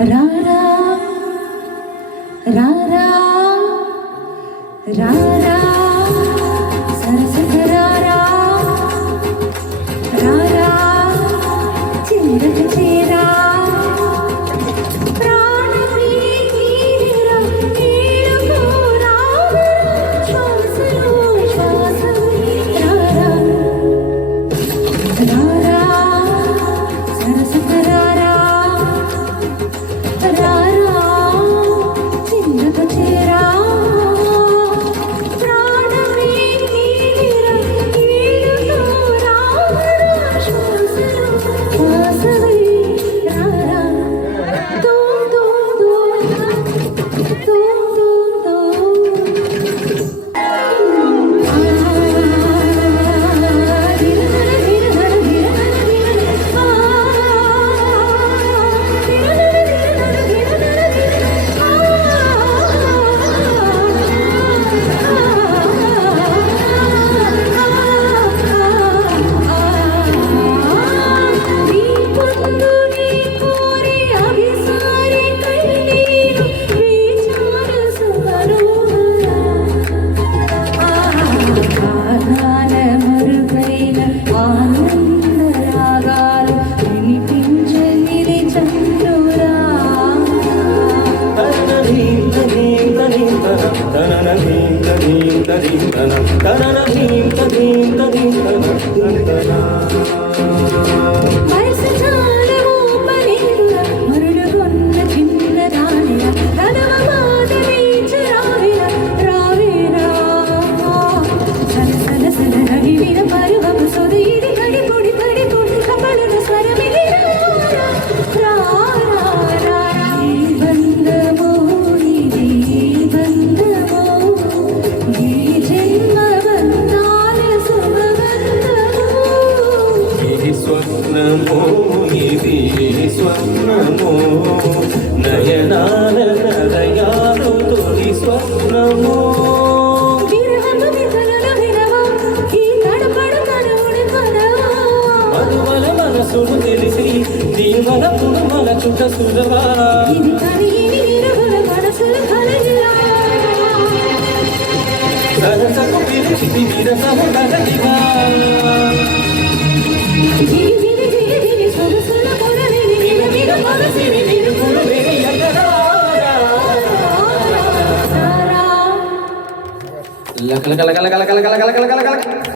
రారా రారా రారా సరసక రారా రారా చిందక చేరా స్వప్నమో నయనాల హృదయాలు తొలి స్వప్నమో మనుమల మనసును తెలిసి దీవన పుడుమల చుట సులభా సరసకు పిలిచి విరసము కదలివా లక లక లక లక లక లక లక లక లక